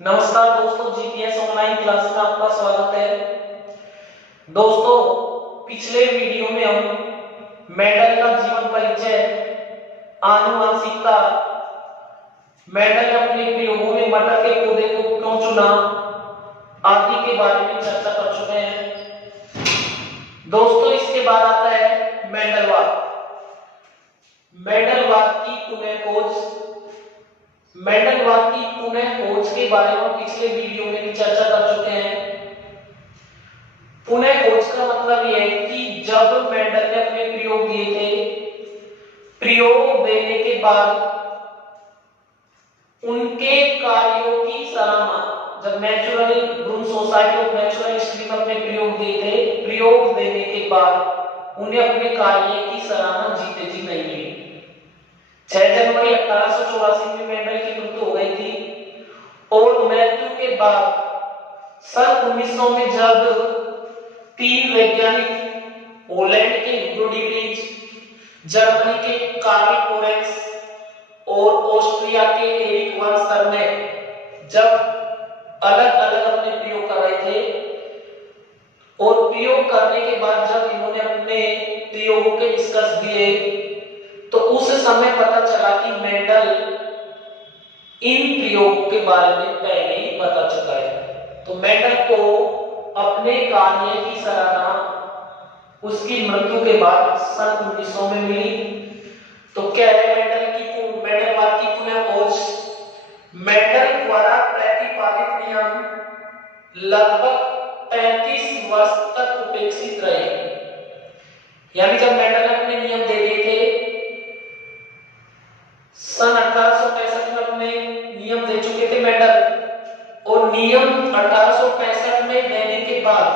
नमस्कार दोस्तों, GPS online class में आपका स्वागत है। दोस्तों, पिछले वीडियो में हम मेंडल का जीवन परिचय, आनुवंशिकता, मेंडल ने अपने प्रयोगों में मटर के पौधे को क्यों चुना आदि के बारे में चर्चा कर चुके हैं। दोस्तों, इसके बाद आता है मेंडलवाद। मेंडलवाद की पुनः खोज। मेंडलवाद की पुनः खोज के बारे में पिछले वीडियो में भी चर्चा कर चुके हैं। पुनः खोज का मतलब यह है कि जब मेंडल ने अपने प्रयोग दिए थे, प्रयोग देने के बाद उनके कार्यों की सराहना, जब नेचुरल ब्रूम सोसाइटी ऑफ नेचुरल हिस्ट्री में अपने प्रयोग दिए थे, प्रयोग देने के बाद उन्हें अपने कार्य की सराहना जीते जी नहीं मिली। 6 जनवरी 1884 में मेंडल की मृत्यु हो गई थी और मृत्यु के बाद सन 1900 में जब 3 वैज्ञानिक पोलैंड के ल्यूडोविच, जर्मनी के कार्ल कोरेंस और ऑस्ट्रिया के एरिक वन सरमैक जब अलग-अलग अपने प्रयोग कर रहे थे और प्रयोग करने के बाद जब इन्होंने अपने प्रयोगों के निष्कर्ष दिए तो उस समय पता चला कि मेंडल इन प्रयोगों के बारे में पहले ही बता चुका है। तो मेंडल को अपने कार्य की सराहना उसकी मृत्यु के बाद सन 1900 में मिली। तो क्या है मेंडलवाद की पुनः खोज? मेंडल द्वारा प्रतिपादित नियम लगभग 35 वर्ष तक उपेक्षित रहे। यानी जब मेंडल ने अपने नियम दे दिए थे, सन 1865 में अपने नियम दे चुके थे मेंडल, और नियम 1865 में देने के बाद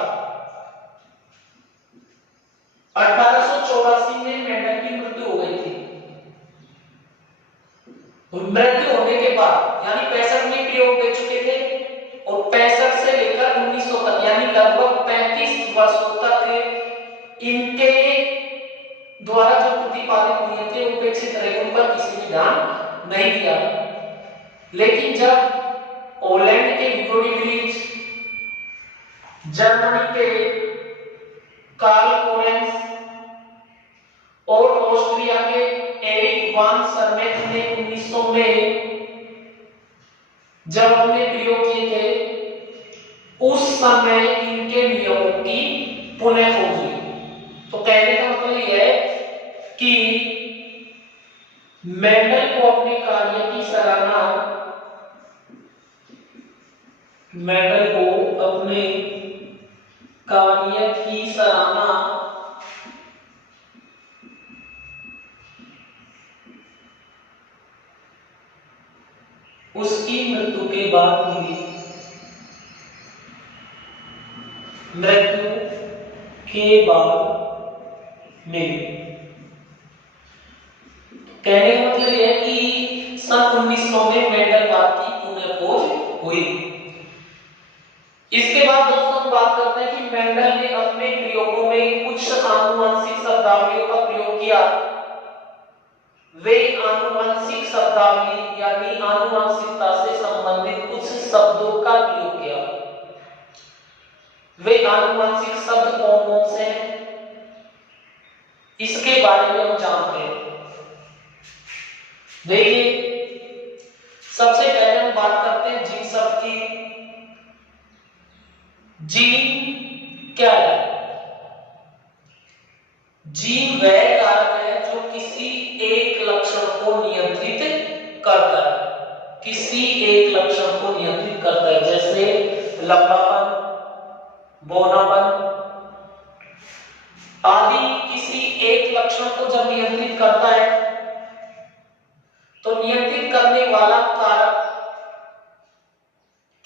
1884 में मेंडल की मृत्यु हो गई थी। मृत्यु होने के बाद यानी 65 में प्रयोग दे चुके थे और 65 से लेकर 1900 तक यानी लगभग 35 वर्षों तक इनके द्वारा जो प्रतिपादित नियम थे उपेक्षित रहे, उन पर किसी ने ध्यान नहीं दिया। लेकिन जब पोलैंड के ल्यूडोविच, जर्मनी के कार्ल कोरेंस और ऑस्ट्रिया के एरिक वान सरमैक ने 1900 में जब अपने प्रयोग किए थे, उस समय इनके नियमों की पुनः खोज हुई। तो कहने का मतलब यह है कि मेंडल को अपने कार्य की सराहना, मेंडल को अपने कार्य की सराहना उसकी मृत्यु के बाद मिली। मृत्यु के बाद मिली। कहने का मतलब यह है कि सन 1900 में मेंडलवाद की पुनः खोज हुई। इसके बाद दोस्तों हम बात करते हैं कि मेंडल ने अपने प्रयोगों में कुछ आनुवंशिक शब्दावलियों का प्रयोग किया। वे आनुवंशिक शब्दावली यानी आनुवंशिकता से संबंधित कुछ शब्दों का प्रयोग किया। वे आनुवंशिक शब्द कौन कौन से हैं, इसके बारे में हम जानते हैं। देखिए, सबसे पहले हम बात करते हैं जीन शब्द की। जीन क्या है? जीन वह कारक है जो किसी एक लक्षण को नियंत्रित करता है। किसी एक लक्षण को नियंत्रित करता है, जैसे लंबापन, बौनापन आदि। किसी एक लक्षण को जब नियंत्रित करता है तो नियंत्रित करने वाला कारक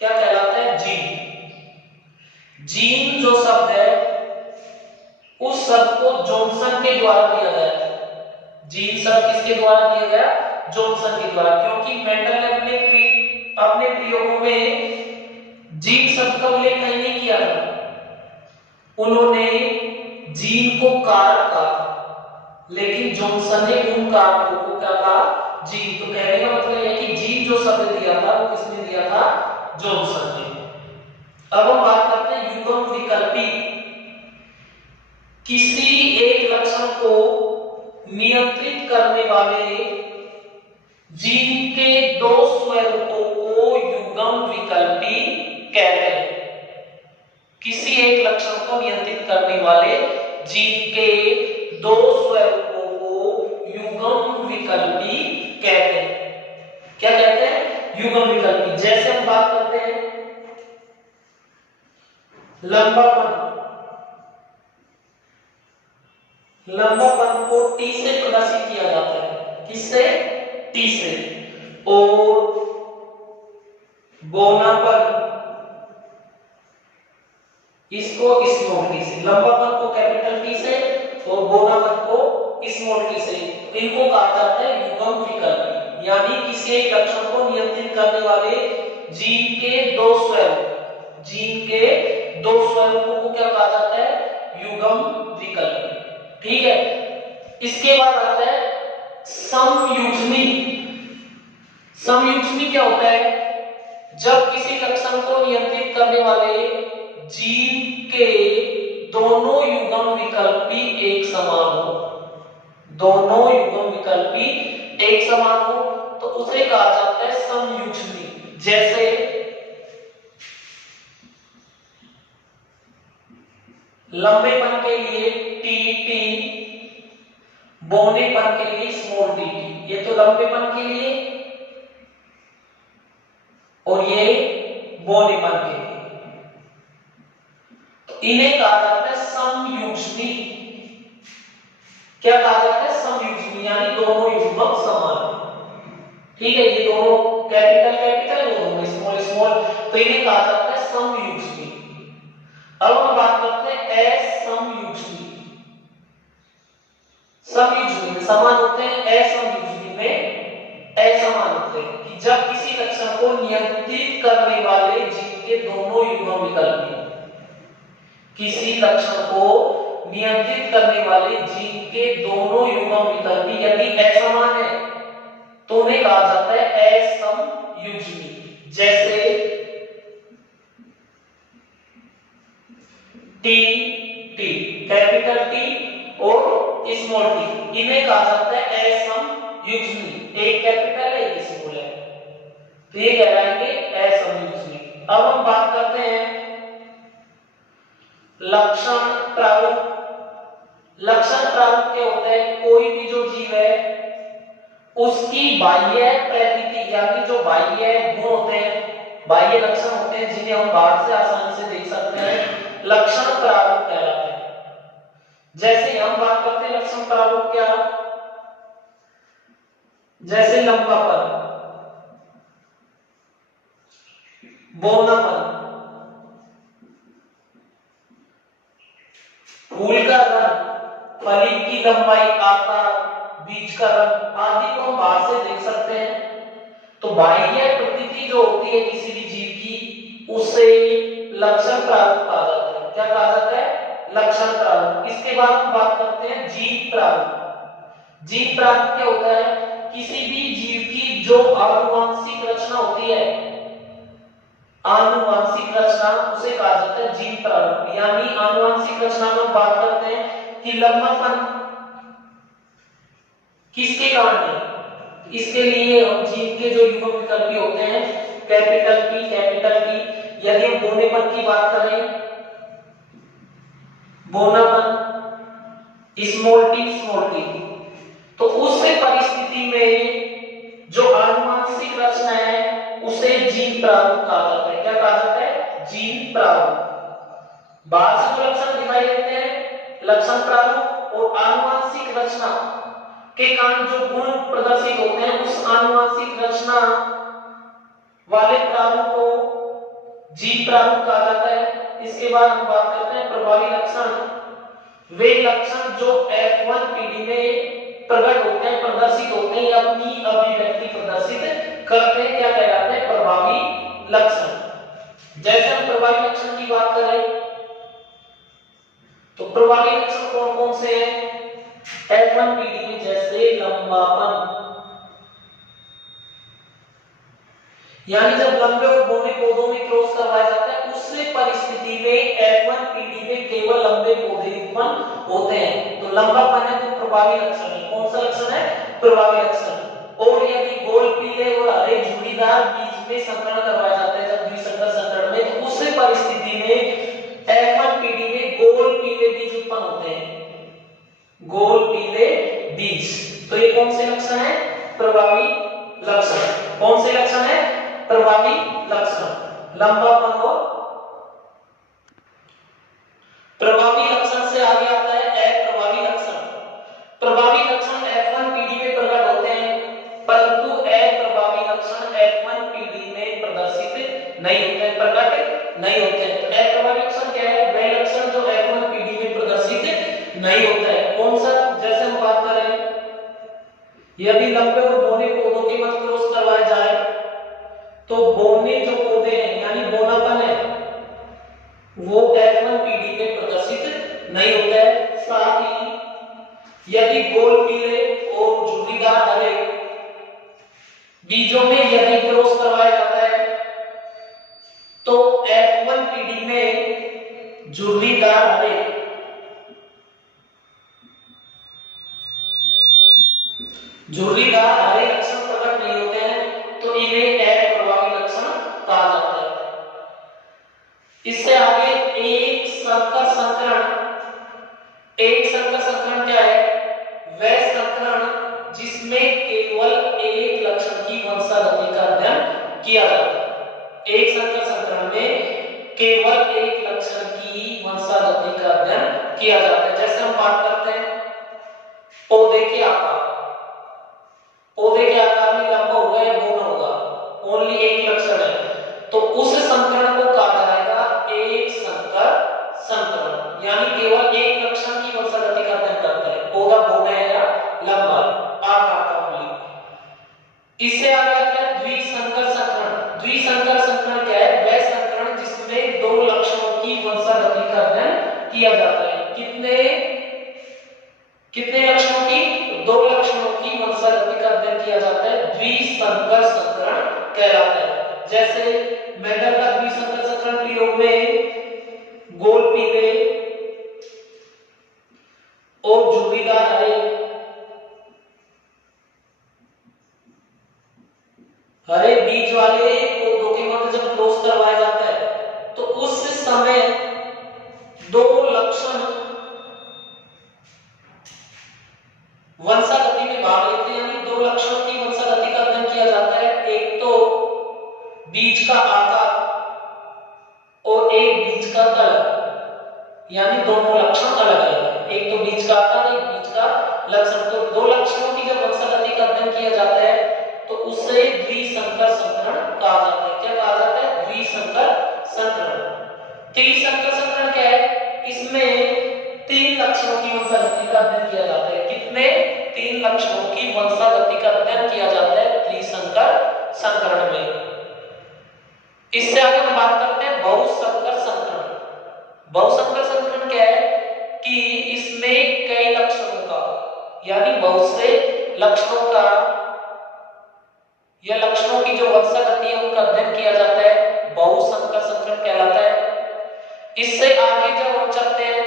क्या कहलाता है? जीन। जीन जो शब्द है उस शब्द को जॉनसन के द्वारा दिया गया है। जीन शब्द किसके द्वारा दिया गया? जॉनसन के द्वारा, क्योंकि मेंडल ने अपने प्रयोगों में जीन शब्द का उल्लेख नहीं किया था। उन्होंने जीन को कारक कहा, लेकिन जॉनसन ने उन कारकों को क्या कहा? जीन। तो कहने का मतलब यह है कि जीन जो शब्द दिया था वो किसने दिया था? जॉनसन ने। अब हम बात करते हैं युग्म विकल्पी। किसी एक लक्षण को नियंत्रित करने वाले जीन के दो स्वरूपों को युग्म विकल्पी कहते हैं। किसी एक लक्षण को नियंत्रित करने वाले जीन के दो स्वरूपों को युग्म विकल्पी कहते हैं। क्या कहते हैं? युग्म विकल्पी। जैसे हम बात करते हैं लंबापन। लंबापन को T से प्रदर्शित किया जाता है। किससे? T से। और बौनापन इसको स्मॉल t से। लंबापन को कैपिटल T से और बौनापन को स्मॉल t से। इनको कहा जाता है युग्म विकल्पी। यानी किसी एक लक्षण को नियंत्रित करने वाले जीन के दो स्वरूप, जीन के दो स्वरूपों को क्या कहा जाता है? युग्म विकल्पी। ठीक है। इसके बाद आता है समयुग्मी। समयुग्मी क्या होता है? जब किसी लक्षण को नियंत्रित करने वाले जीन के दोनों युग्म विकल्पी एक समान हो, दोनों युग्म विकल्पी एक समान हो तो उसे कहा जाता है समयुग्मी। जैसे लंबेपन के लिए टी, बौनेपन के लिए स्मॉल टी। ये तो लंबेपन के लिए और ये बौनेपन के लिए, तो इन्हें कहा जाता है समयुग्मी। क्या कहा जाता है? समयुग्मी। यानी दोनों युग्मक समान है। ठीक है। ये दोनों कैपिटल कैपिटल, वो दोनों स्मॉल स्मॉल, तो इन्हें कहा जाता है समयुग्मी। अब हम बात करते हैं असमयुग्मी। समयुग्मी में समान होते हैं, असमयुग्मी में असमान होते हैं। कि जब किसी लक्षण को नियंत्रित करने वाले जीन के दोनों युग्म विकल्पी, किसी लक्षण को नियंत्रित करने वाले जीन के दोनों युग्म विकल्पी यदि असमान है तो उन्हें कहा जाता है असमयुग्मी। जैसे टी, कैपिटल टी और स्मॉल टी, इन्हें कहा जाता है असमयुग्मी। एक कैपिटल है एक स्मॉल है, तो ये कहलाएंगे असमयुग्मी। अब हम बात करते हैं लक्षण प्रारूप। लक्षण प्रारूप क्या होता है? कोई भी जो जीव है उसकी बाह्य प्रकृति, यानी जो बाह्य गुण होते हैं, बाह्य लक्षण होते हैं जिन्हें हम बाहर से आसानी से देख सकते हैं, लक्षण प्रारूप कहलाते हैं। जैसे हम बात करते हैं लक्षण प्रारूप क्या? जैसे लंबापन, बौनापन, फूल का रंग, फली की लंबाई, आकार, बीज का रंग आदि को हम बाहर से देख सकते हैं। तो बाह्य प्रकृति जो होती है किसी भी जीव की, उसे लक्षण प्रारूप कहा जाता है। क्या कहा जाता है? लक्षण प्रारूप। इसके बाद हम बात करते हैं जीन प्रारूप। जीन प्रारूप क्या होता है? किसी भी जीव की जो आनुवंशिक रचना होती है, आनुवंशिक रचना, उसे कहा जाता है जीन प्रारूप। यानी आनुवंशिक रचना में बात करते हैं कि लंबापन किसके कारण है? इसके लिए हम जीन के जो युग्म विकल्पी होते हैं कैपिटल टी। यदि हम बौनेपन की बात करें, बौनापन स्मॉल टी, तो उस परिस्थिति में जो आनुवंशिक रचना है उसे जीन प्रारूप कहा जाता है। क्या कहा जाता है? जीन प्रारूप। बाहर से जो लक्षण दिखाई देते हैं लक्षण प्रारूप, और आनुवंशिक रचना के कारण जो गुण प्रदर्शित होते हैं उस आनुवंशिक रचना वाले प्रारूप को जीन प्रारूप कहा जाता है। इसके बाद हम बात करते हैं प्रभावी लक्षण। वे लक्षण जो F1 पीढ़ी में प्रकट होते हैं, प्रदर्शित होते हैं या अपनी अभिव्यक्ति प्रदर्शित करते हैं, क्या कहलाते हैं? प्रभावी लक्षण। जैसे हम प्रभावी लक्षण की बात करें तो प्रभावी लक्षण कौन कौन से हैं? F1 पीढ़ी में जैसे लंबापन, यानी जब लंबे और बौने पौधों प्रभावी लक्षण है। कौन सा लक्षण है? प्रभावी लक्षण। और यदि गोल पीले और हरे झुर्रीदार बीज में संकरण करवाया जाता है जब द्विसंकर संकरण में, तो उस परिस्थिति में F1PD में गोल पीले बीज उत्पन्न होते हैं, गोल पीले बीज। तो ये कौन से लक्षण है? प्रभावी लक्षण। कौन से लक्षण है? प्रभावी लक्षण। लंबापन हो। प्रभावी लक्षण से आगे आता है अप्रभावी लक्षण। प्रभावी लक्षण F1PD में प्रकट होते हैं, परंतु अप्रभावी लक्षण F1PD में प्रदर्शित नहीं होते हैं, प्रकट नहीं होते हैं। तो अप्रभावी लक्षण क्या है? वह लक्षण जो F1PD में प्रदर्शित नहीं होता है। कौन सा? जैसे हम बात कर रहे हैं, यदि लंबे और बौने पौधों के मध्य क्रॉस करवाया जाए तो बौने जो पौधे हैं यानी बौनापन है वो F1PD में प्रदर्शित नहीं होता है। साथ ही यदि गोल पीले और झुर्रीदार हरे बीजों में यदि क्रॉस करवाया जाता है तो F1PD में झुर्रीदार हरे लक्षण प्रकट नहीं होते हैं, तो इन्हें अप्रभावी लक्षण कहा जाता है। इससे आगे एक संकर संकरण। एक संकर संकरण क्या है? वह संकरण जिसमें केवल एक लक्षण की वंशागति का अध्ययन किया जाता है। एक संकर संकरण में केवल एक लक्षण की वंशागति का अध्ययन किया जाता है। जैसे हम बात करते हैं पौधे के आकार, पौधे के आकार में लंबा होगा या बौना होगा, ओनली एक लक्षण है, तो उस संकरण को कहा जाएगा एक संकर संकरण। यानी केवल एक लक्षण की वंशागति का अध्ययन करता है, पौधा बौना है या लंबा, आकार का ओनली। इससे आगे आता है द्विसंकर संकरण। द्विसंकर संकरण क्या है? वह संकरण जिसमें दो लक्षणों की वंशागति का अध्ययन किया जाता है। कितने लक्षणों की? दो लक्षणों की वंशागति का अध्ययन किया जाता है, द्विसंकर संकरण कहलाता है। जैसे मेंडल का द्विसंकर संकरण प्रयोग में गोल पीले और झुर्रीदार हरे बीज वाले पौधों के मध्य जब क्रॉस करवाया जाता है तो उस समय दो लक्षण वंशागति में भाग लेते हैं, यानी दो लक्षणों की वंशागति का अध्ययन किया जाता है। एक तो बीज का आकार और एक बीज का तल, यानी दोनों लक्षण अलग अलग। एक तो बीज का आकार, एक बीज का लक्षण। तो दो लक्षणों की जब वंशागति का अध्ययन किया जाता है तो उसे द्विसंकर संकरण कहा जाता है। क्या कहा जाता है? द्विसंकर संकरण। त्रिसंकर संकरण क्या है? इसमें तीन लक्षणों की वंशागति का अध्ययन किया जाता है। कितने? तीन लक्षणों की वंशागति का अध्ययन किया जाता है त्रिसंकर संकरण में। इससे आगे हम बात करते हैं बहुसंकर संकरण। बहुसंकर संकरण क्या है? कि इसमें कई लक्षणों का यानी बहुत से लक्षणों का या लक्षणों की जो वंशागति है उनका अध्ययन किया जाता है, बहुसंकर संकरण कहलाता है। इससे आगे जब हम चलते हैं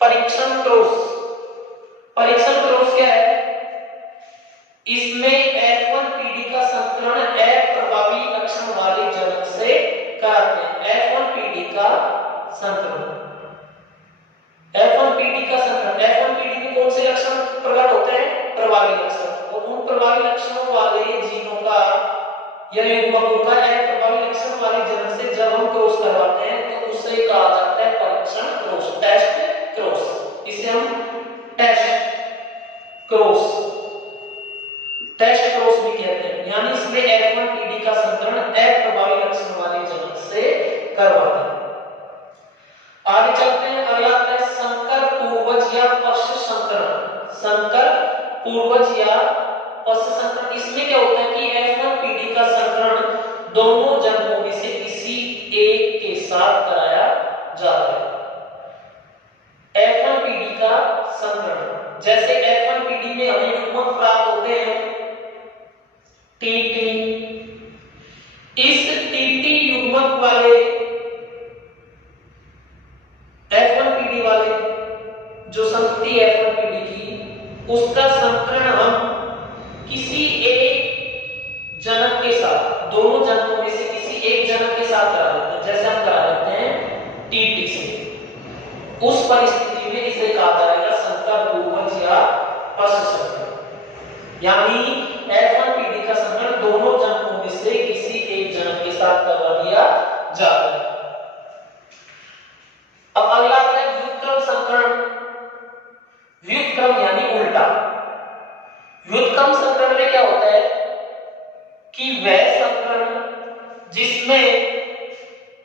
परीक्षण क्रॉस। परीक्षण क्रॉस क्या है? इसमें F1PD का संकरण अप्रभावी लक्षण वाले जनक से कराते हैं। F1PD का संकरण, F1PD का संकरण। F1PD में कौन से लक्षण प्रकट होते हैं? प्रभावी लक्षण। और उन प्रभावी लक्षणों वाले जीनों का या युग्मकों का अप्रभावी लक्षण वाले जनक से जब हम क्रॉस करवाते हैं तो उसे कहा जाता है परीक्षण क्रॉस, टेस्ट क्रॉस। इसे हम टेस्ट क्रॉस भी कहते हैं। यानी इसमें F1PD का संकरण अप्रभावी लक्षण वाले जनक से करवाते हैं। आगे चलते हैं, अगला आता है संकर पूर्वज या पश्च संकरण। संकर पूर्वज या पश्च संकरण, इसमें क्या होता है कि F1PD का संकरण दोनों जनकों में से किसी एक के साथ कराया जाता है। F1PD का संकरण, जैसे F1PD में हमें युग्मक प्राप्त होते हैं TT। इस TT युग्मक वाले F1PD वाले जो संतति F1PD की उसका संकरण हम किसी एक जनक के साथ, दोनों जनकों में से किसी एक जनक के साथ करा देते हैं, जैसे हम करा देते हैं टीटी से, उस परिस्थिति में इसे कहा जाएगा संकर पूर्वज या पश्च संकरण। यानी F1PD का संकरण दोनों जनकों में से किसी एक जनक के साथ करवा दिया जाता है। अब अगला आता है व्युत्क्रम संकरण। व्युत्क्रम यानी उल्टा। व्युत्क्रम संकरण में क्या होता है कि वह संकरण जिसमें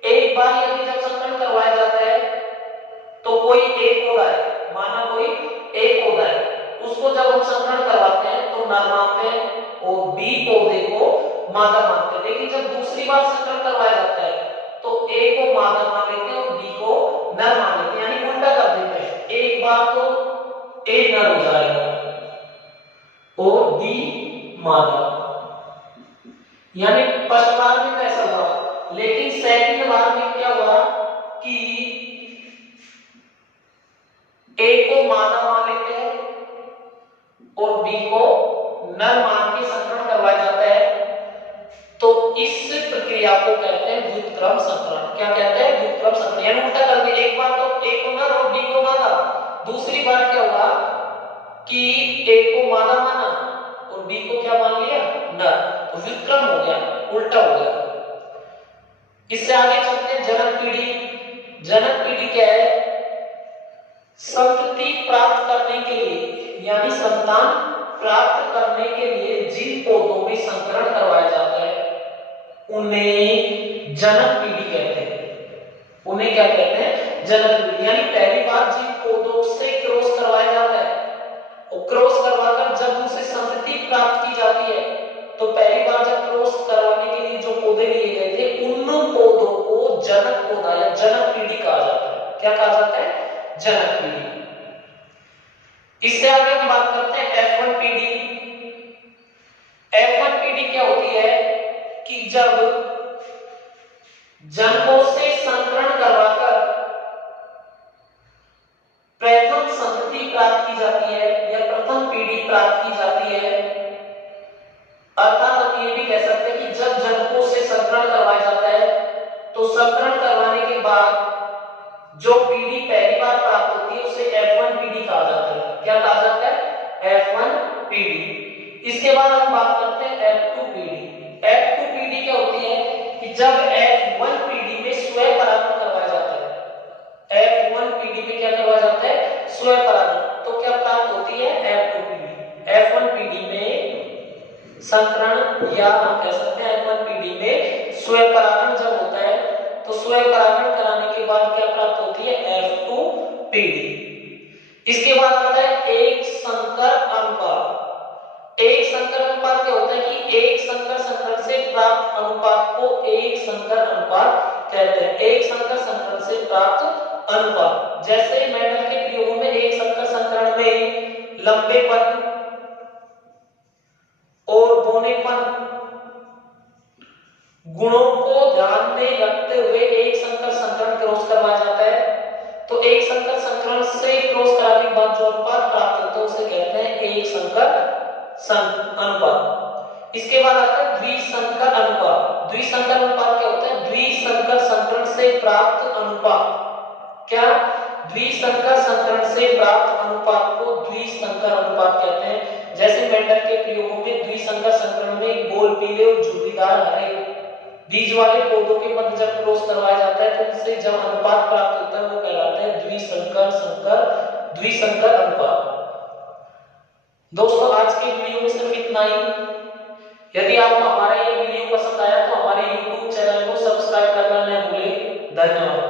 एक बार यदि जब संकरण करवाया जाता है तो कोई एक पौधा है, माना कोई एक पौधा है, उसको जब हम संकरण करवाते हैं तो नर मानते हैं और बी पौधे को मादा मानते हैं। लेकिन जब दूसरी बार संकरण करवाया जाता है तो ए को मादा मान लेते हैं और बी को नर मान लेते हैं, यानी उल्टा कर देते हैं। एक बार तो ए नर हो जाएगा और बी मादा, यानी फर्स्ट बार में कैसा हुआ। लेकिन सेकंड बार में क्या हुआ कि ए को मादा मान लेते हैं और बी को नर मान के संकरण करवाया जाता है, तो इस प्रक्रिया को कहते हैं व्युत्क्रम संकरण। क्या कहते हैं? व्युत्क्रम संकरण, यानी उल्टा कर दिया। एक बार तो ए को नर और बी को मादा, दूसरी बार क्या हुआ कि ए को मादा माना और बी को क्या मान लिया? नर। तो व्युत्क्रम हो गया, उल्टा हो गया। इससे आगे चलते हैं जनक पीढ़ी। जनक पीढ़ी क्या है? संतति प्राप्त करने के लिए, यानी संतान प्राप्त करने के लिए जिन पौधों में संकरण करवाया जाता है उन्हें जनक पीढ़ी कहते हैं। उन्हें क्या कहते हैं? जनक पीढ़ी। यानी पहली बार जिन पौधों से क्रॉस करवाया जाता है और क्रॉस करवाकर जब उनसे संतति प्राप्त की जाती है, तो पहली बार जब क्रॉस करवाने के लिए जो पौधे लिए गए थे उन पौधों को जनक पौधा या जनक पीढ़ी कहा जाता है। क्या कहा जाता है? जनक पीढ़ी। इससे आगे हम बात करते हैं F1PD। F1PD क्या होती है कि जब जनकों से संकरण करवाकर प्रथम संतति प्राप्त की जाती है या प्रथम पीढ़ी प्राप्त की जाती है, अर्थात हम ये भी कह सकते हैं कि जब जनकों से संकरण करवाया जाता है तो संकरण करवाने के बाद जो पीढ़ी पहली बार प्राप्त होती है उसे F1PD कहा जाता है। क्या कहा जाता है? F1PD। इसके बाद हम बात करते हैं F2PD। F2PD क्या होती है कि जब F1PD में स्वयं परागण करवाया जाता है, F1PD में क्या करवाया जाता है? स्वयं परागण, तो क्या प्राप्त होती है? F2PD। F1PD में संकरण या हम कह सकते हैं F1PD में स्वयं परागण जब होता है तो स्वयं परागण कराने के बाद क्या प्राप्त होती है? F2PD। इसके बाद आता है एक संकर अनुपात। एक संकर अनुपात क्या होता है कि एक संकर संकरण से प्राप्त अनुपात को एक संकर अनुपात कहते हैं। एक संकर संकरण से प्राप्त अनुपात, जैसे मेंडल के प्रयोगों में एक संकर संकरण में लंबेपन और बौनेपन गुणों को ध्यान में रखते हुए एक संकर संकरण क्रॉस करवाया जाता है, तो एक संकर संकरण से क्रॉस कराने के बाद जो अनुपात प्राप्त होता है उसे कहते हैं एक संकर अनुपात। इसके बाद आता है द्विसंकर अनुपात। द्विसंकर अनुपात क्या होता है? द्विसंकर संकरण से प्राप्त अनुपात। क्या? द्विसंकर संकरण से प्राप्त अनुपात को द्विसंकर अनुपात कहते हैं। जैसे मेंडल के प्रयोगों में द्विसंकर संकरण में गोल पीले और झुर्रीदार हरे बीज वाले पौधों के मध्य जब क्रॉस करवाया जाता है तो उनसे जब अनुपात प्राप्त होता है वो कहलाता है द्विसंकर अनुपात। दोस्तों, आज के वीडियो में सिर्फ इतना ही। यदि आपको हमारा ये वीडियो पसंद आया तो हमारे YouTube चैनल को सब्सक्राइब करना न भूलें। धन्यवाद।